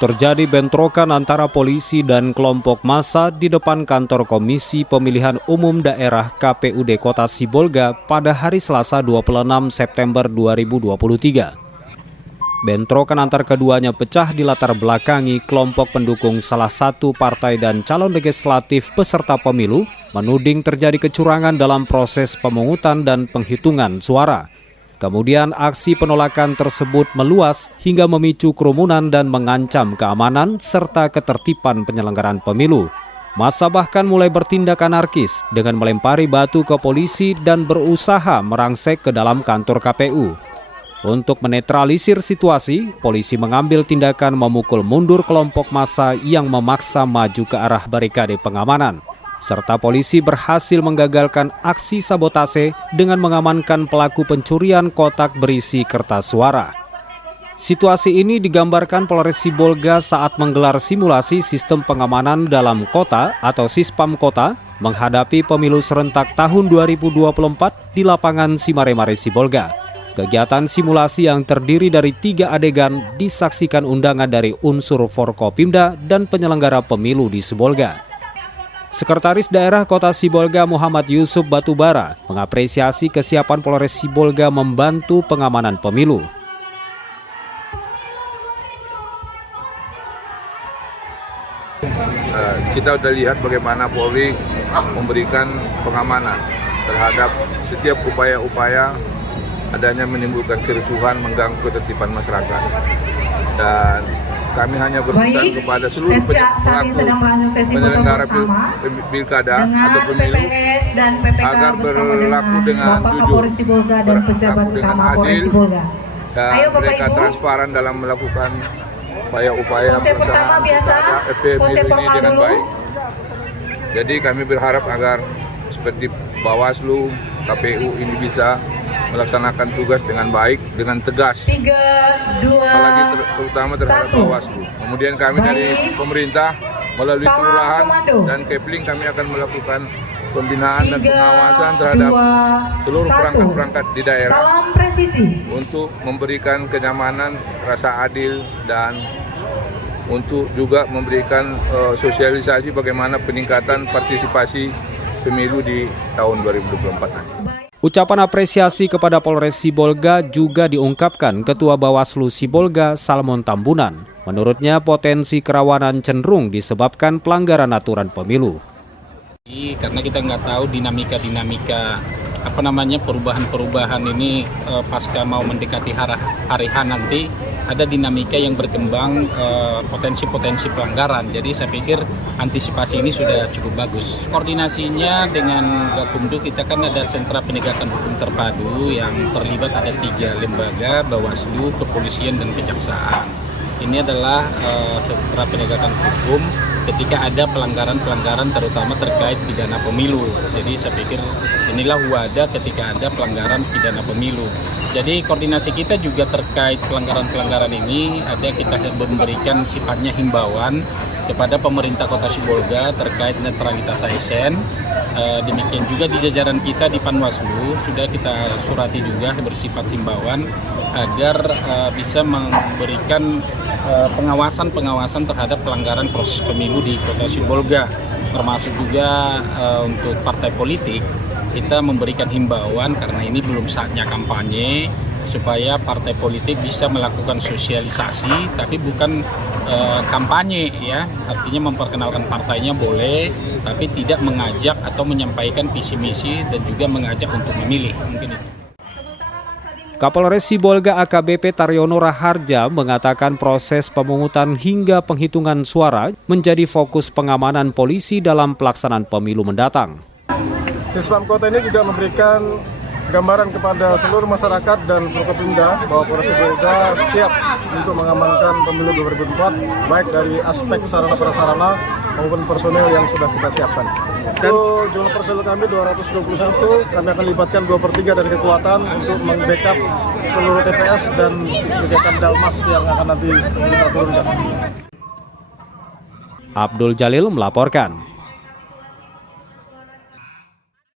Terjadi bentrokan antara polisi dan kelompok massa di depan kantor Komisi Pemilihan Umum Daerah KPUD Kota Sibolga pada hari Selasa 26 September 2023. Bentrokan antar keduanya pecah di latar belakangi kelompok pendukung salah satu partai dan calon legislatif peserta pemilu menuding terjadi kecurangan dalam proses pemungutan dan penghitungan suara. Kemudian aksi penolakan tersebut meluas hingga memicu kerumunan dan mengancam keamanan serta ketertiban penyelenggaraan pemilu. Massa bahkan mulai bertindak anarkis dengan melempari batu ke polisi dan berusaha merangsek ke dalam kantor KPU. Untuk menetralisir situasi, polisi mengambil tindakan memukul mundur kelompok massa yang memaksa maju ke arah barikade pengamanan. Serta polisi berhasil menggagalkan aksi sabotase dengan mengamankan pelaku pencurian kotak berisi kertas suara. Situasi ini digambarkan Polres Sibolga saat menggelar simulasi sistem pengamanan dalam kota atau Sispam Kota menghadapi pemilu serentak tahun 2024 di lapangan Simaremare Sibolga. Kegiatan simulasi yang terdiri dari 3 adegan disaksikan undangan dari unsur Forkopimda dan penyelenggara pemilu di Sibolga. Sekretaris Daerah Kota Sibolga Muhammad Yusuf Batubara mengapresiasi kesiapan Polres Sibolga membantu pengamanan pemilu. Kita sudah lihat bagaimana Polri memberikan pengamanan terhadap setiap upaya-upaya adanya menimbulkan kerusuhan, mengganggu ketertiban masyarakat. Dan kami hanya berpesan kepada seluruh pelaku penyelenggara pilkada atau pemilu agar berlaku dengan jujur, berlaku dengan adil, dan mereka transparan dalam melakukan upaya-upaya pelaksanaan pemilu ini dengan baik. Jadi kami berharap agar seperti Bawaslu, KPU ini bisa melaksanakan tugas dengan baik, dengan tegas, apalagi terutama terhadap Bawaslu. Kemudian kami dari pemerintah melalui kelurahan dan Kepling kami akan melakukan pembinaan dan pengawasan terhadap seluruh perangkat-perangkat di daerah untuk memberikan kenyamanan, rasa adil, dan untuk juga memberikan sosialisasi bagaimana peningkatan partisipasi pemilu di tahun 2024 nanti. Ucapan apresiasi kepada Polres Sibolga juga diungkapkan Ketua Bawaslu Sibolga Salmon Tambunan. Menurutnya potensi kerawanan cenderung disebabkan pelanggaran aturan pemilu. Karena kita nggak tahu dinamika perubahan-perubahan ini pasca mau mendekati hari H nanti ada dinamika yang berkembang, potensi-potensi pelanggaran. Jadi saya pikir antisipasi ini sudah cukup bagus. Koordinasinya dengan Gakumdu, kita kan ada sentra penegakan hukum terpadu yang terlibat ada 3 lembaga, Bawaslu, Kepolisian, dan Kejaksaan. Ini adalah sentra penegakan hukum ketika ada pelanggaran-pelanggaran terutama terkait pidana pemilu. Jadi saya pikir inilah wadah ketika ada pelanggaran pidana pemilu. Jadi koordinasi kita juga terkait pelanggaran-pelanggaran ini ada kita memberikan sifatnya himbauan kepada pemerintah Kota Sibolga terkait netralitas ASN. Demikian juga di jajaran kita di Panwaslu sudah kita surati juga bersifat himbauan agar bisa memberikan pengawasan terhadap pelanggaran proses pemilu di Kota Sibolga, termasuk juga untuk partai politik. Kita memberikan himbauan karena ini belum saatnya kampanye supaya partai politik bisa melakukan sosialisasi tapi bukan kampanye ya, artinya memperkenalkan partainya boleh tapi tidak mengajak atau menyampaikan visi misi dan juga mengajak untuk memilih, mungkin itu. Kapolres Sibolga AKBP Taryono Raharja mengatakan proses pemungutan hingga penghitungan suara menjadi fokus pengamanan polisi dalam pelaksanaan pemilu mendatang. Sispam Kota ini juga memberikan gambaran kepada seluruh masyarakat dan Forkopimda bahwa Polres Sibolga siap untuk mengamankan pemilu 2024 baik dari aspek sarana prasarana maupun personel yang sudah kita siapkan. Untuk jumlah personel kami 221, kami akan libatkan 2/3 dari kekuatan untuk membackup seluruh TPS dan kegiatan Dalmas yang akan nanti kita turunkan. Abdul Jalil melaporkan.